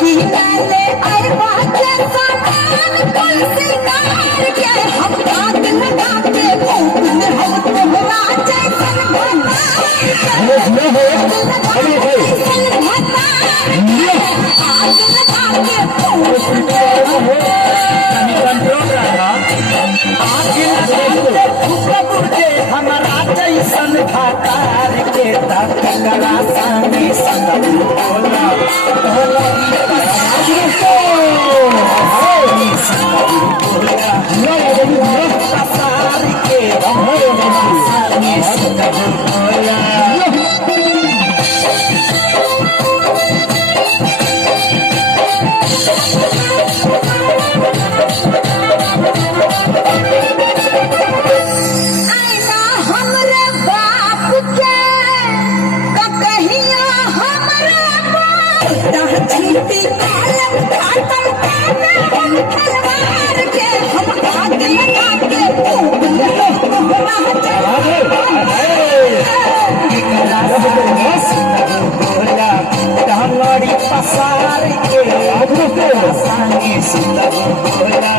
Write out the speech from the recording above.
की पहले आए बातें सामान कल सिंगार के हम हाथ लगा के भूख में हम तुम्हारा जैसन हमारा जैसन भातार के तकरा संगे संग बोला पसार के संगे संग बोला छीटी पालन खातर हम खलवार के हम हाथ लगा के भूख में तुम्हारा बोला डहंगड़ी पसार के संगे सुंदर बोला